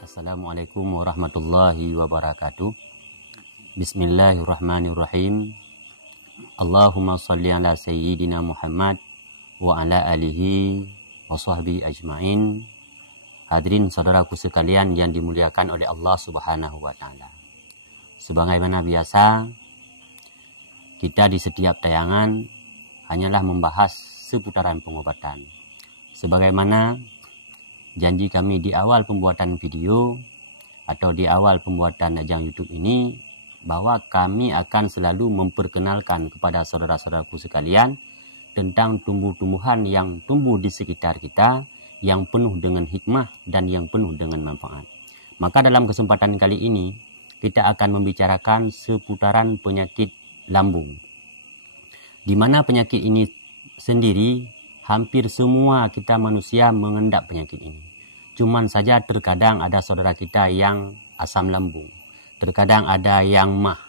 Assalamualaikum warahmatullahi wabarakatuh. Bismillahirrahmanirrahim. Allahumma salli ala sayyidina Muhammad wa ala alihi wa sahbihi ajma'in. Hadirin saudaraku sekalian yang dimuliakan oleh Allah Subhanahu wa taala. Sebagaimana biasa, kita di setiap tayangan hanyalah membahas seputaran pengobatan. Sebagaimana janji kami di awal pembuatan video atau di awal pembuatan ajang YouTube ini, bahwa kami akan selalu memperkenalkan kepada saudara-saudaraku sekalian tentang tumbuh-tumbuhan yang tumbuh di sekitar kita, yang penuh dengan hikmah dan yang penuh dengan manfaat. Maka dalam kesempatan kali ini kita akan membicarakan seputaran penyakit lambung, di mana penyakit ini sendiri hampir semua kita manusia mengendap penyakit ini. Cuman saja terkadang ada saudara kita yang asam lambung, terkadang ada yang mah,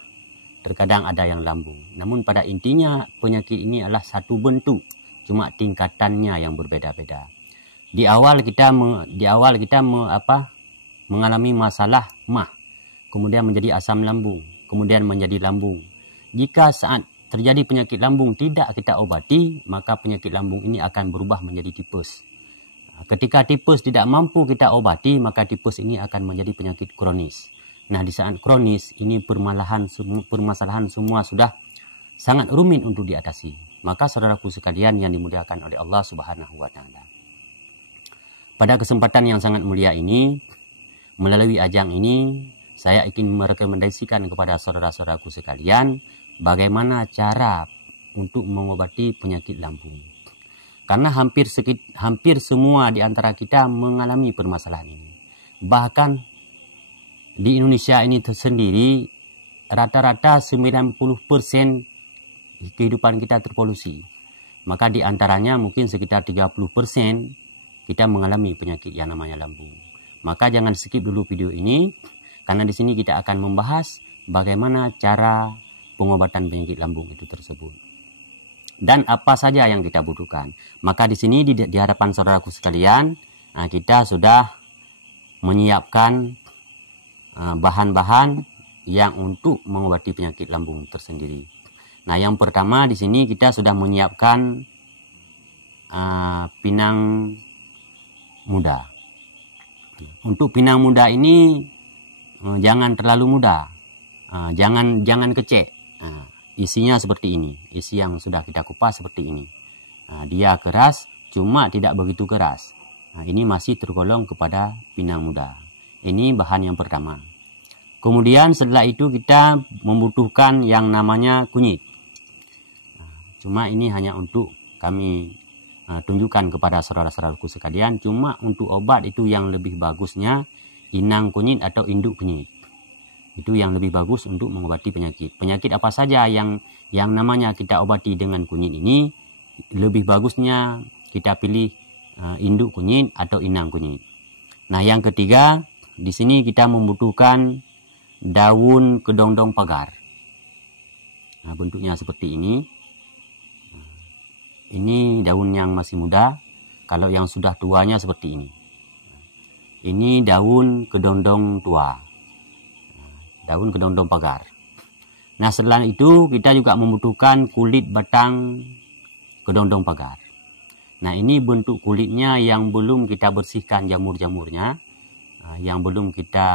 terkadang ada yang lambung. Namun pada intinya penyakit ini adalah satu bentuk, cuma tingkatannya yang berbeda-beda. Di awal kita mengalami masalah mah, kemudian menjadi asam lambung, kemudian menjadi lambung. Jika saat terjadi penyakit lambung tidak kita obati, maka penyakit lambung ini akan berubah menjadi tipes. Ketika tipes tidak mampu kita obati, maka tipes ini akan menjadi penyakit kronis. Nah, di saat kronis ini permasalahan semua sudah sangat rumit untuk diatasi. Maka saudaraku sekalian yang dimuliakan oleh Allah Subhanahu wa taala, pada kesempatan yang sangat mulia ini, melalui ajang ini, saya ingin merekomendasikan kepada saudara-saudaraku sekalian bagaimana cara untuk mengobati penyakit lambung. Karena hampir semua di antara kita mengalami permasalahan ini. Bahkan di Indonesia ini sendiri, rata-rata 90% kehidupan kita terpolusi. Maka di antaranya mungkin sekitar 30% kita mengalami penyakit yang namanya lambung. Maka jangan skip dulu video ini, karena di sini kita akan membahas bagaimana cara pengobatan penyakit lambung itu tersebut dan apa saja yang kita butuhkan. Maka di sini di hadapan saudaraku sekalian, kita sudah menyiapkan bahan-bahan yang untuk mengobati penyakit lambung tersendiri. Nah, yang pertama di sini kita sudah menyiapkan pinang muda. Untuk pinang muda ini jangan terlalu muda, jangan kecek. Isinya seperti ini, isi yang sudah kita kupas seperti ini. Dia keras, cuma tidak begitu keras. Ini masih tergolong kepada pinang muda. Ini bahan yang pertama. Kemudian setelah itu kita membutuhkan yang namanya kunyit. Cuma ini hanya untuk kami tunjukkan kepada saudara-saudaraku sekalian. Cuma untuk obat itu yang lebih bagusnya inang kunyit atau induk kunyit. Itu yang lebih bagus untuk mengobati penyakit. Penyakit apa saja yang namanya kita obati dengan kunyit ini, lebih bagusnya kita pilih induk kunyit atau inang kunyit. Nah, yang ketiga, di sini kita membutuhkan daun kedondong pagar. Nah, bentuknya seperti ini. Ini daun yang masih muda. Kalau yang sudah tuanya seperti ini. Ini daun kedondong tua. Daun kedondong pagar. Nah, setelah itu kita juga membutuhkan kulit batang kedondong pagar. Nah, ini bentuk kulitnya yang belum kita bersihkan jamur-jamurnya, yang belum kita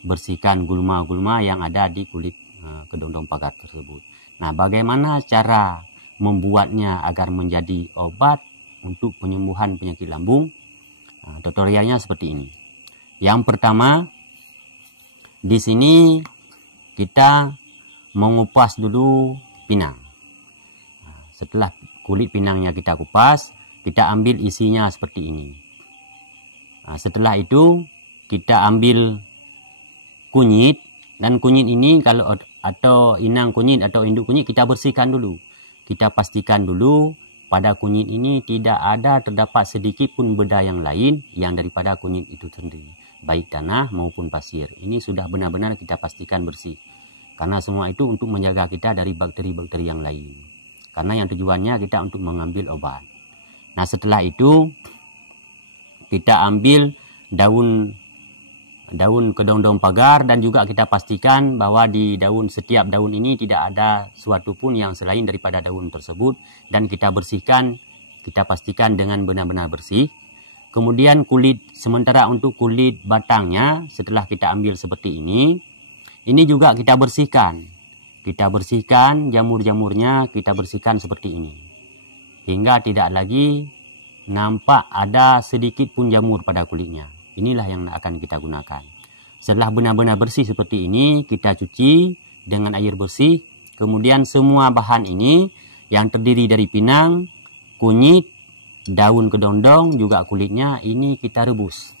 bersihkan gulma-gulma yang ada di kulit kedondong pagar tersebut. Nah, bagaimana cara membuatnya agar menjadi obat untuk penyembuhan penyakit lambung? Tutorialnya seperti ini. Yang pertama, di sini kita mengupas dulu pinang. Setelah kulit pinangnya kita kupas, kita ambil isinya seperti ini. Setelah itu kita ambil kunyit, dan kunyit ini kalau atau inang kunyit atau induk kunyit kita bersihkan dulu. Kita pastikan dulu pada kunyit ini tidak ada terdapat sedikit pun benda yang lain yang daripada kunyit itu sendiri. Baik tanah maupun pasir. Ini sudah benar-benar kita pastikan bersih. Karena semua itu untuk menjaga kita dari bakteri-bakteri yang lain. karena yang tujuannya kita untuk mengambil obat. Nah, setelah itu kita ambil daun kedondong pagar, dan juga kita pastikan bahwa di setiap daun ini tidak ada suatu pun yang selain daripada daun tersebut, dan kita bersihkan, kita pastikan dengan benar-benar bersih. Kemudian sementara untuk kulit batangnya, setelah kita ambil seperti ini juga kita bersihkan. Kita bersihkan jamur-jamurnya, kita bersihkan seperti ini. Hingga tidak lagi nampak ada sedikit pun jamur pada kulitnya. Inilah yang akan kita gunakan. Setelah benar-benar bersih seperti ini, kita cuci dengan air bersih. Kemudian semua bahan ini yang terdiri dari pinang, kunyit, daun kedondong, juga kulitnya, ini kita rebus.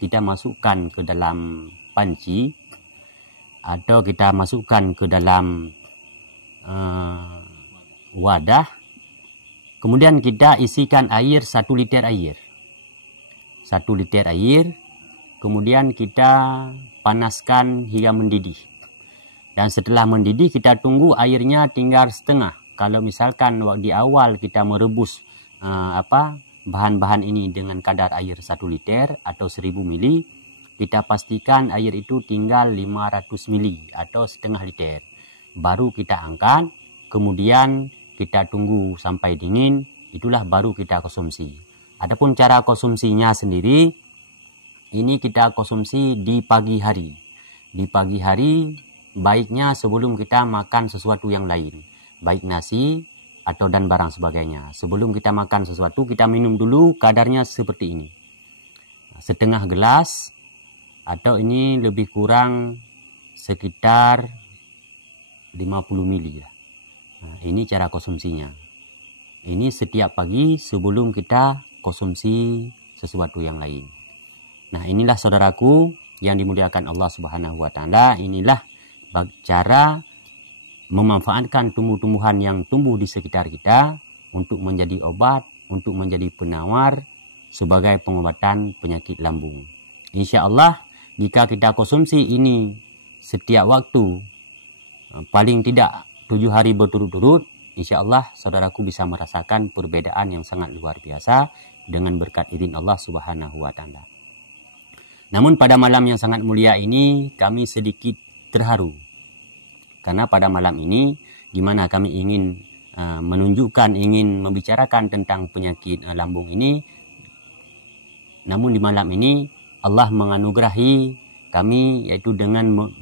Kita masukkan ke dalam panci, atau kita masukkan ke dalam wadah. Kemudian kita isikan air 1 liter air. 1 liter air. Kemudian kita panaskan hingga mendidih. Dan setelah mendidih, kita tunggu airnya tinggal setengah. Kalau misalkan di awal kita merebus bahan-bahan ini dengan kadar air 1 liter atau 1000 mili, kita pastikan air itu tinggal 500 mili atau setengah liter. Baru kita angkat, kemudian kita tunggu sampai dingin, itulah baru kita konsumsi. Adapun cara konsumsinya sendiri, ini kita konsumsi di pagi hari. Di pagi hari, baiknya sebelum kita makan sesuatu yang lain, baik nasi dan barang sebagainya. Sebelum kita makan sesuatu, kita minum dulu kadarnya seperti ini. Setengah gelas, atau ini lebih kurang sekitar 50 mili. Nah, ini cara konsumsinya. Ini setiap pagi sebelum kita konsumsi sesuatu yang lain. Nah, inilah saudaraku yang dimuliakan Allah Subhanahu wa Ta'ala. Inilah cara memanfaatkan tumbuh-tumbuhan yang tumbuh di sekitar kita untuk menjadi obat, untuk menjadi penawar sebagai pengobatan penyakit lambung. Insya Allah, jika kita konsumsi ini setiap waktu, paling tidak 7 hari berturut-turut, insya Allah saudaraku bisa merasakan perbedaan yang sangat luar biasa dengan berkat izin Allah Subhanahu wa Ta'ala. Namun pada malam yang sangat mulia ini kami sedikit terharu. Karena pada malam ini, gimana kami ingin menunjukkan, ingin membicarakan tentang penyakit lambung ini. Namun di malam ini Allah menganugerahi kami, yaitu dengan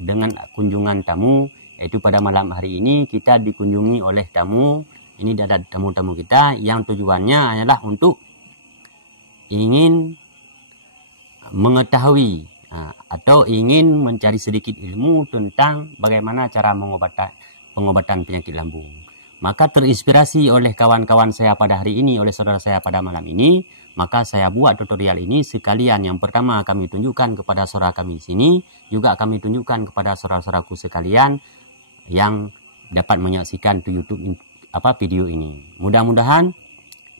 kunjungan tamu, yaitu pada malam hari ini kita dikunjungi oleh tamu. Ini ada tamu-tamu kita yang tujuannya adalah untuk ingin mengetahui atau ingin mencari sedikit ilmu tentang bagaimana cara pengobatan penyakit lambung. Maka terinspirasi oleh kawan-kawan saya pada hari ini, oleh saudara saya pada malam ini, maka saya buat tutorial ini sekalian. Yang pertama kami tunjukkan kepada saudara kami di sini, juga kami tunjukkan kepada saudara-saudaraku sekalian yang dapat menyaksikan di YouTube video ini. Mudah-mudahan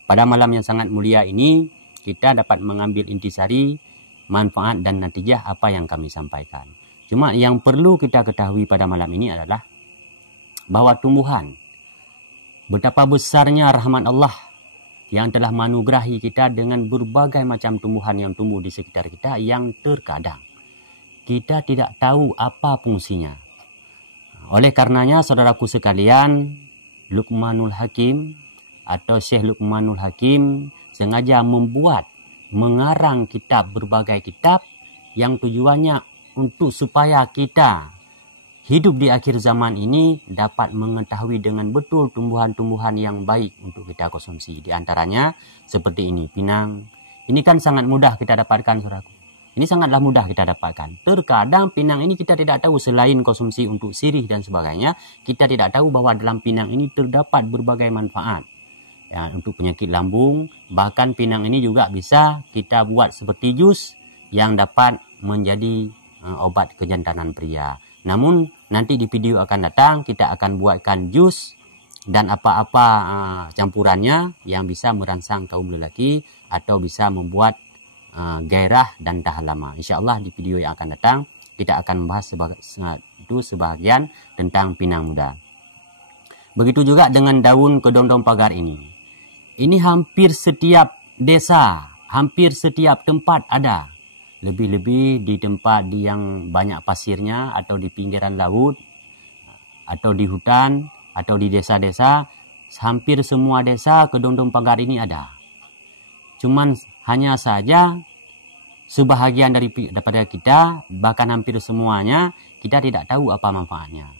pada malam yang sangat mulia ini kita dapat mengambil intisari, manfaat dan natijah apa yang kami sampaikan. Cuma yang perlu kita ketahui pada malam ini adalah bahwa tumbuhan, betapa besarnya rahmat Allah yang telah menganugerahi kita dengan berbagai macam tumbuhan yang tumbuh di sekitar kita, yang terkadang kita tidak tahu apa fungsinya. Oleh karenanya saudaraku sekalian, Luqmanul Hakim atau Syekh Luqmanul Hakim sengaja mengarang berbagai kitab yang tujuannya untuk supaya kita hidup di akhir zaman ini dapat mengetahui dengan betul tumbuhan-tumbuhan yang baik untuk kita konsumsi. Di antaranya seperti ini, pinang. Ini kan sangat mudah kita dapatkan, saudaraku. Ini sangatlah mudah kita dapatkan. Terkadang pinang ini kita tidak tahu, selain konsumsi untuk sirih dan sebagainya, kita tidak tahu bahwa dalam pinang ini terdapat berbagai manfaat. Ya, untuk penyakit lambung, bahkan pinang ini juga bisa kita buat seperti jus yang dapat menjadi obat kejantanan pria. Namun nanti di video akan datang kita akan buatkan jus dan apa-apa campurannya yang bisa merangsang kaum lelaki atau bisa membuat gairah dan tahan lama. Insya Allah di video yang akan datang kita akan membahas sebagian tentang pinang muda. Begitu juga dengan daun kedondong pagar ini. Ini hampir setiap desa, hampir setiap tempat ada. Lebih-lebih di tempat yang banyak pasirnya, atau di pinggiran laut, atau di hutan, atau di desa-desa. Hampir semua desa kedondong pagar ini ada. Cuman hanya saja sebahagian daripada kita, bahkan hampir semuanya, kita tidak tahu apa manfaatnya.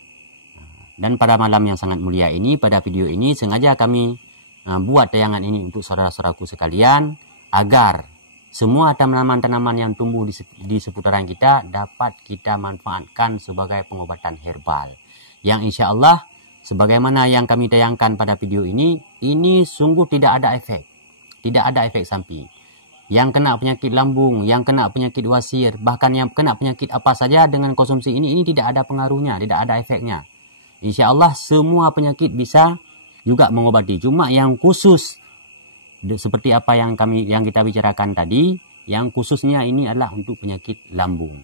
Dan pada malam yang sangat mulia ini, pada video ini sengaja kami buat tayangan ini untuk saudara-saudaraku sekalian, agar semua tanaman-tanaman yang tumbuh di seputaran kita dapat kita manfaatkan sebagai pengobatan herbal. Yang insya Allah, sebagaimana yang kami tayangkan pada video ini sungguh tidak ada efek. Tidak ada efek samping. Yang kena penyakit lambung, yang kena penyakit wasir, bahkan yang kena penyakit apa saja dengan konsumsi ini tidak ada pengaruhnya, tidak ada efeknya. Insya Allah semua penyakit bisa juga mengobati. Cuma yang khusus seperti apa yang kita bicarakan tadi, yang khususnya ini adalah untuk penyakit lambung.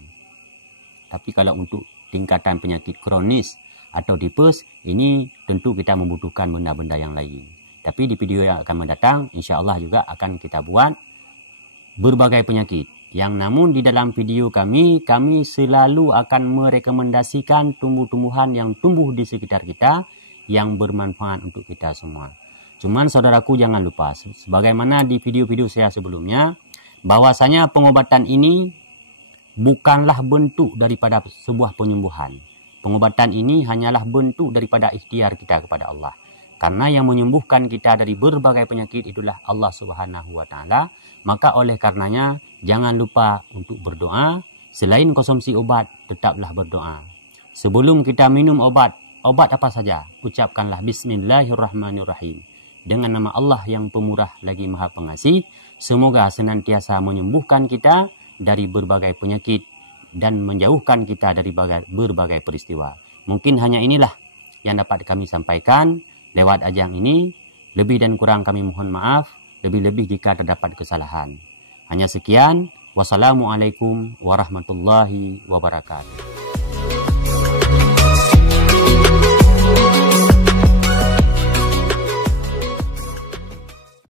Tapi kalau untuk tingkatan penyakit kronis atau tipes, ini tentu kita membutuhkan benda-benda yang lain. Tapi di video yang akan mendatang, insya Allah juga akan kita buat berbagai penyakit. Yang namun di dalam video kami selalu akan merekomendasikan tumbuh-tumbuhan yang tumbuh di sekitar kita, yang bermanfaat untuk kita semua. Cuman saudaraku jangan lupa, sebagaimana di video-video saya sebelumnya, bahwasanya pengobatan ini bukanlah bentuk daripada sebuah penyembuhan. Pengobatan ini hanyalah bentuk daripada ikhtiar kita kepada Allah. Karena yang menyembuhkan kita dari berbagai penyakit itulah Allah Subhanahu wa Ta'ala. Maka oleh karenanya jangan lupa untuk berdoa. Selain konsumsi obat, tetaplah berdoa. Sebelum kita minum obat apa saja, ucapkanlah Bismillahirrahmanirrahim. Dengan nama Allah yang pemurah lagi maha pengasih, semoga senantiasa menyembuhkan kita dari berbagai penyakit dan menjauhkan kita dari berbagai peristiwa. Mungkin hanya inilah yang dapat kami sampaikan lewat ajang ini. Lebih dan kurang kami mohon maaf, lebih-lebih jika terdapat kesalahan. Hanya sekian, wassalamualaikum warahmatullahi wabarakatuh.